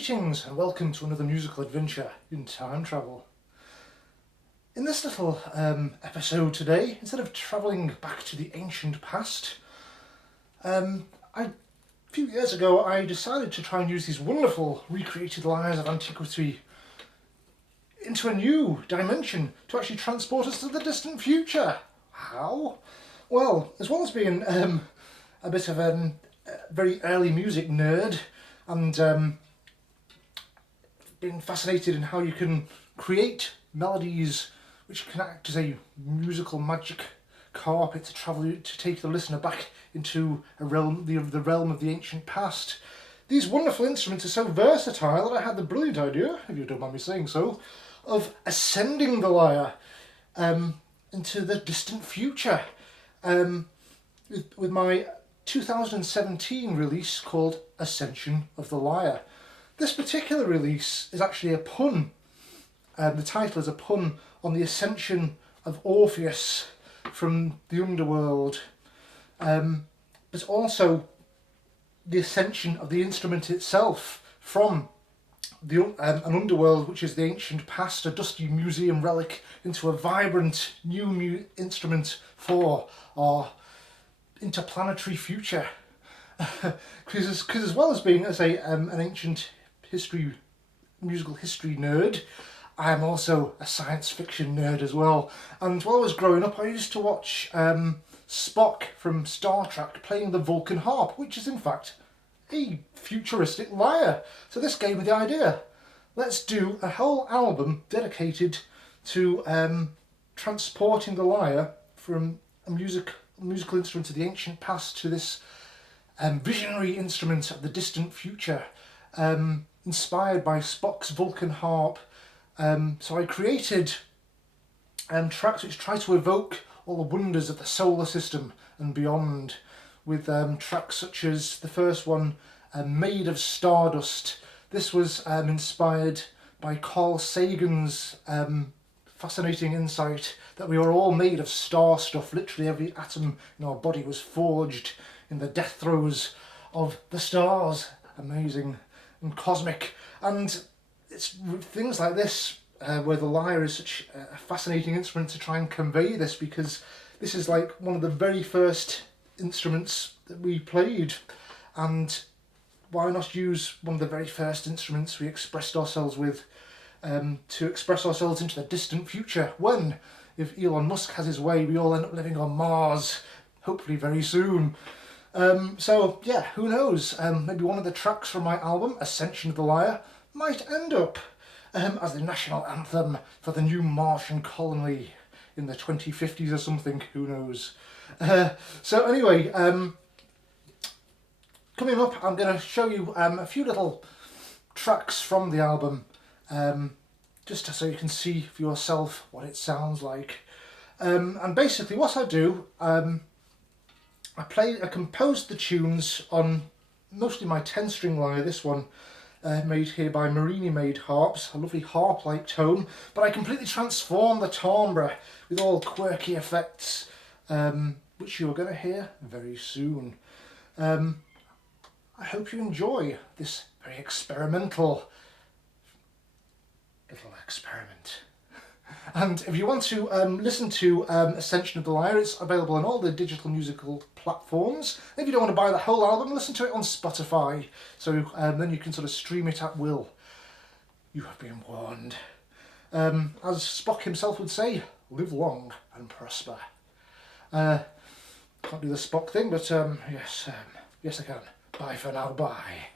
Greetings and welcome to another musical adventure in time travel. In this little episode today, instead of travelling back to the ancient past, a few years ago I decided to try and use these wonderful recreated lyres of antiquity into a new dimension to actually transport us to the distant future. How? Well, as well as being a bit of a very early music nerd and been fascinated in how you can create melodies which can act as a musical magic carpet to take the listener back into the realm of the ancient past. These wonderful instruments are so versatile that I had the brilliant idea, if you don't mind me saying so, of ascending the lyre into the distant future with my 2017 release called Ascension of the Lyre. This particular release is actually a pun. The title is a pun on the ascension of Orpheus from the Underworld, but also the ascension of the instrument itself from an Underworld, which is the ancient past, a dusty museum relic, into a vibrant new instrument for our interplanetary future. Because as well as being an ancient musical history nerd, I am also a science fiction nerd as well. And while I was growing up, I used to watch Spock from Star Trek playing the Vulcan harp, which is in fact a futuristic lyre. So this gave me the idea. Let's do a whole album dedicated to transporting the lyre from a musical instrument of the ancient past to this visionary instrument of the distant future, inspired by Spock's Vulcan harp. So I created tracks which try to evoke all the wonders of the solar system and beyond, with tracks such as the first one, Made of Stardust. This was inspired by Carl Sagan's fascinating insight that we are all made of star stuff. Literally every atom in our body was forged in the death throes of the stars. Amazing and cosmic. And it's things like this where the lyre is such a fascinating instrument to try and convey this, because this is like one of the very first instruments that we played, and why not use one of the very first instruments we expressed ourselves with to express ourselves into the distant future, when, if Elon Musk has his way, we all end up living on Mars, hopefully very soon. So yeah, who knows, maybe one of the tracks from my album, Ascension of the Lyre, might end up as the national anthem for the new Martian colony in the 2050s or something, who knows. So anyway, coming up I'm going to show you a few little tracks from the album, just so you can see for yourself what it sounds like. And basically what I do, I composed the tunes on mostly my 10-string lyre, this one made here by Marini-made harps, a lovely harp-like tone, but I completely transformed the timbre with all quirky effects, which you're going to hear very soon. I hope you enjoy this very experimental little experiment. And if you want to listen to Ascension of the Lyre, it's available on all the digital musical platforms. If you don't want to buy the whole album, listen to it on Spotify, so then you can sort of stream it at will. You have been warned. As Spock himself would say, live long and prosper. Can't do the Spock thing, but yes I can. Bye for now, bye.